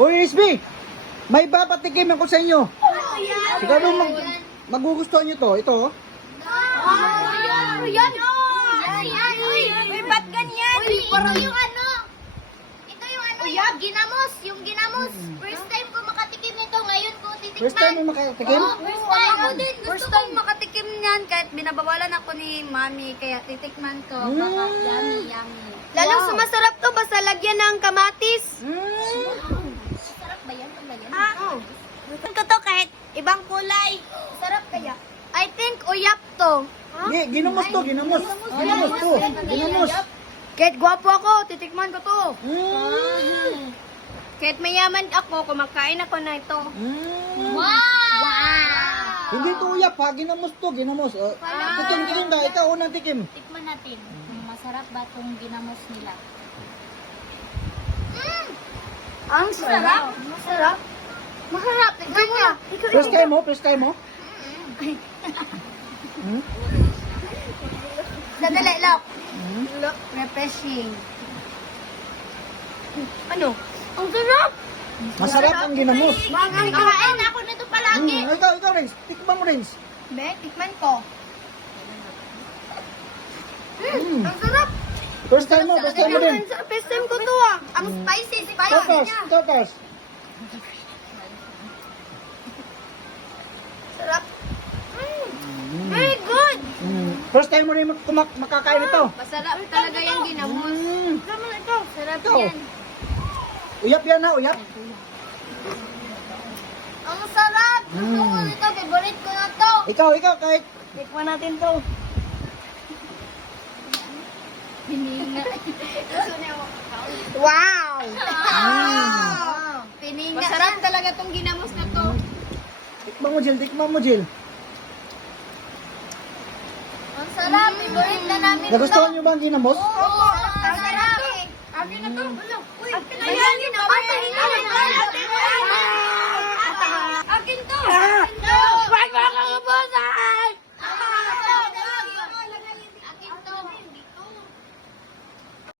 Uy, SB! May papatikim ako sa inyo. Siguro magugustuhan nyo to. Ito. Yan! Uy, ba't ganyan? Ito yung ano. Ito yung ano, yung ginamos. Yung ginamos. First time ko makatikim nito. Ngayon ko titikman. First time mo makatikim? First time. Ako din. First time makatikim niyan kahit binabawalan ako ni mami kaya titikman ko. Baka yummy, yummy. Lalong sumasarap to basta lagyan ng kamatis. Sarap ba yan? Ano yan? Gusto ko to kahit ibang kulay. Sarap kaya? I think uyap to. Hindi, ginamos to. Ginamos to. Ginamos. Kahit gwapo ako, titikman ko to. Mm. Kahit mayaman ako, kumakain ako na ito. Mm. Wow! Hindi to uyap ha. Ginamos to. Ginamos. Tikim ka. Ikaw unang tikim. Tikman natin. Masarap ba itong ginamos nila? Ang sarap. Masarap. Masarap. Tignan mo na. First time mo? First time mo? Hmm? Sadali, look. Hmm? Look, refreshing. Ano? Ang sarap. Masarap ang ginamos. Kain ako nito palagi. Ikaw, Rins. Tikman mo, Rins. Be, tikman ko. Ang sarap. First time mo din. First time ko to ah. Ang spicy. Tokas, tokas. Sarap. Very good. First time mo rin makakain ito. Masarap talaga yung ginamos. Sama na ito. Sarap Ikaw. yan. Uyap yan ha, uyap. Ang sarap. Gusto ko nito. Favorite ko na to. Ikaw, kahit. Tikman natin to. Pininga. Wow! Pininga. Masarap talaga tong ginamos na to. Tikman mo, Jill. Ang sarap. Favorite na namin to. Nagustuhan nyo ba ang ginamos? Oo. Ang sarap. Akin na to. Uy, akin na yan. Ate,